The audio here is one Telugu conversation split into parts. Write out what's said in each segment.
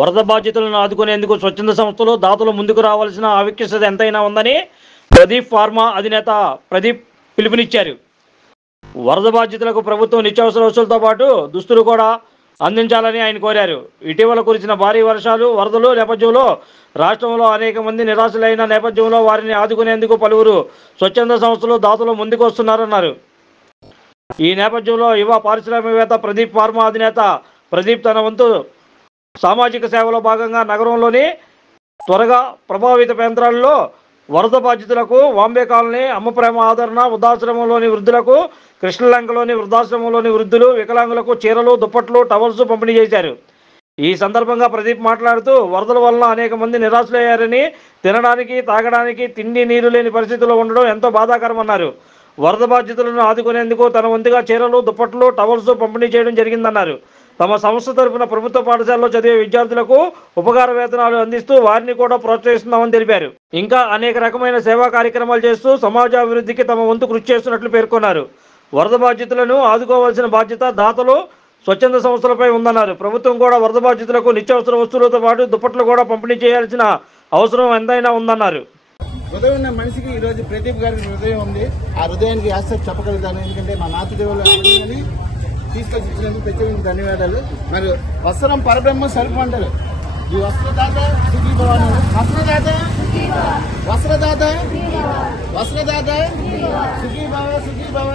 వరద బాధితులను ఆదుకునేందుకు స్వచ్ఛంద సంస్థలు దాతలు ముందుకు రావాల్సిన ఆవశ్యకత ఎంతైనా ఉందని ప్రదీప్ ఫార్మా అధినేత ప్రదీప్ పిలుపునిచ్చారు. వరద బాధితులకు ప్రభుత్వం నిత్యావసర వస్తువులతో పాటు దుస్తులు కూడా అందించాలని ఆయన కోరారు. ఇటీవల కురిసిన భారీ వర్షాలు, వరదలు నేపథ్యంలో రాష్ట్రంలో అనేక మంది నిరాశలైన నేపథ్యంలో వారిని ఆదుకునేందుకు పలువురు స్వచ్ఛంద సంస్థలు దాతలు ముందుకు వస్తున్నారన్నారు. ఈ నేపథ్యంలో యువ పారిశ్రామికవేత్త ప్రదీప్ ఫార్మా అధినేత ప్రదీప్ తన వంతు సామాజిక సేవలో భాగంగా నగరంలోని త్వరగా ప్రభావిత ప్రాంతాల్లో వరద బాధితులకు వాంబే కాలనీ, అమ్మప్రేమ ఆదరణ వృద్ధాశ్రమంలోని వృద్ధులకు, కృష్ణలంకలోని వృద్ధాశ్రమంలోని వృద్ధులు, వికలాంగులకు చీరలు, దుప్పట్లు, టవల్స్ పంపిణీ చేశారు. ఈ సందర్భంగా ప్రదీప్ మాట్లాడుతూ వరదల వలన అనేక మంది నిరాశలయ్యారని, తినడానికి తాగడానికి తిండి నీరు లేని పరిస్థితుల్లో ఉండడం ఎంతో బాధాకరమన్నారు. వరద బాధితులను ఆదుకునేందుకు తన వంతుగా చీరలు, దుప్పట్లు, టవల్స్ పంపిణీ చేయడం జరిగిందన్నారు. తమ సంస్థ తరఫున ప్రభుత్వ పాఠశాలలో చదివే విద్యార్థులకు ఉపకార వేతనాలు అందిస్తూ వారిని కూడా ప్రోత్సహిస్తున్నామని తెలిపారు. ఇంకా అనేక రకమైన సేవా కార్యక్రమాలు చేస్తూ సమాజాభివృద్ధికి తమ వంతు కృషి చేస్తున్నట్లు పేర్కొన్నారు. వరద బాధితులను ఆదుకోవాల్సిన బాధ్యత దాతలు, స్వచ్ఛంద సంస్థలపై ఉందన్నారు. ప్రభుత్వం కూడా వరద బాధితులకు నిత్యావసర వస్తువులతో పాటు దుప్పట్లు కూడా పంపిణీ చేయాల్సిన అవసరం ఎంతైనా ఉందన్నారు. హృదయం ఉన్న మనిషికి ఈరోజు ప్రదీప్ గారికి హృదయం ఉంది. ఆ హృదయానికి ఆసక్తి చెప్పగలుగుతాను. ఎందుకంటే మా మాతృదేవులు తీసుకొచ్చి ఇచ్చినందుకు ప్రత్యేకించి ధన్యవాదాలు. మరి వస్త్రం పరబ్రహ్మ స్వరూపం అంటారు. ఈ వస్త్రదాత సుఖీభవాను, వస్త్రదాత వస్త్రదాత వస్త్రదాత సుఖీభవ సుఖీభవ.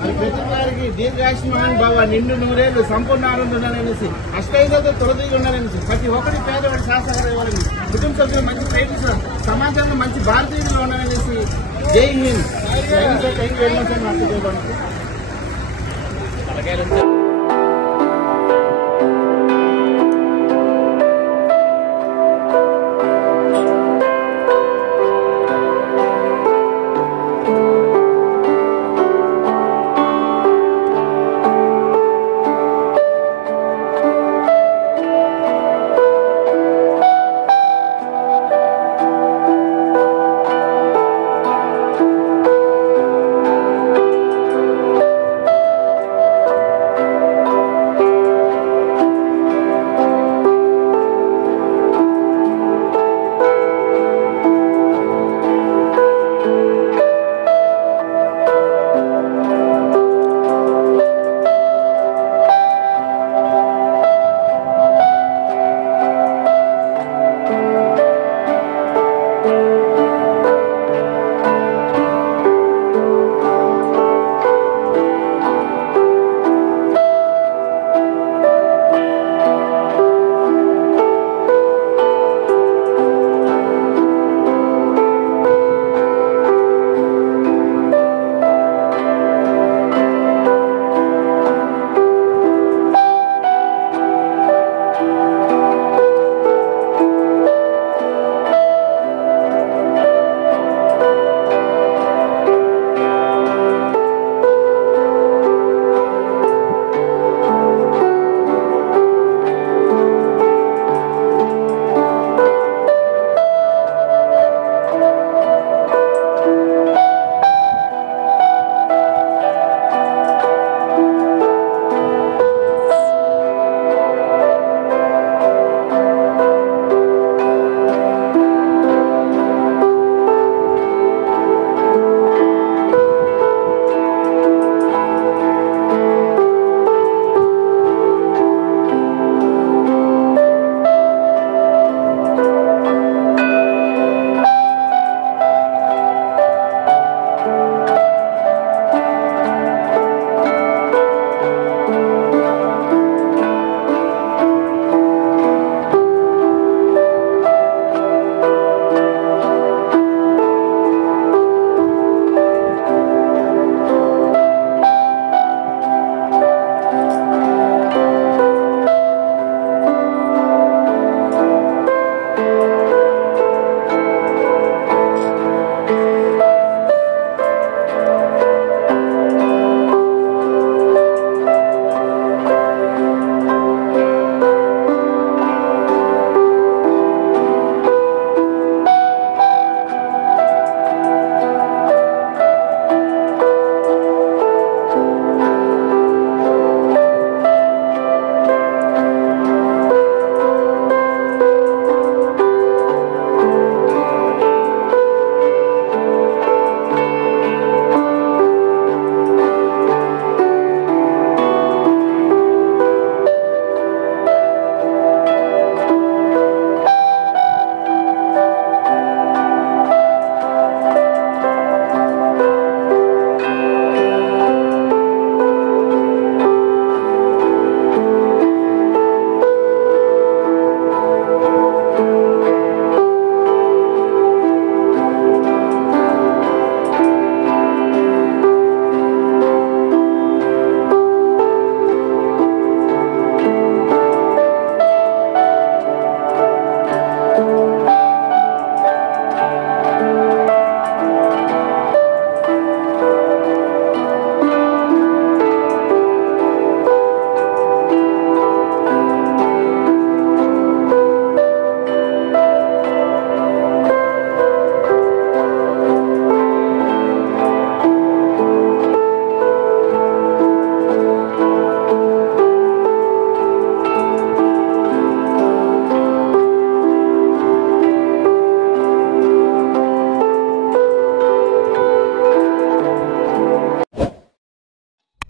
మరి ప్రదీప్ గారికి దీర్ఘాయుష్మాన్ భవ, నిండు నూరేళ్లు సంపూర్ణ ఆనందం ఉండాలనేసి, అష్టైదతో తొలదిగా ఉండాలనేసి, ప్రతి ఒక్కరి పేదవాడి శాసనం ఇవ్వాలని, కుటుంబ సభ్యులు మంచి ప్రయత్నించారు, సమాజంలో మంచి భారతీయులు ఉండాలనేసి. జై Hind. Thank you very much అని నాకు చెప్పండి.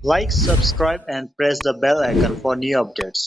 Like, subscribe, and press the bell icon for new updates.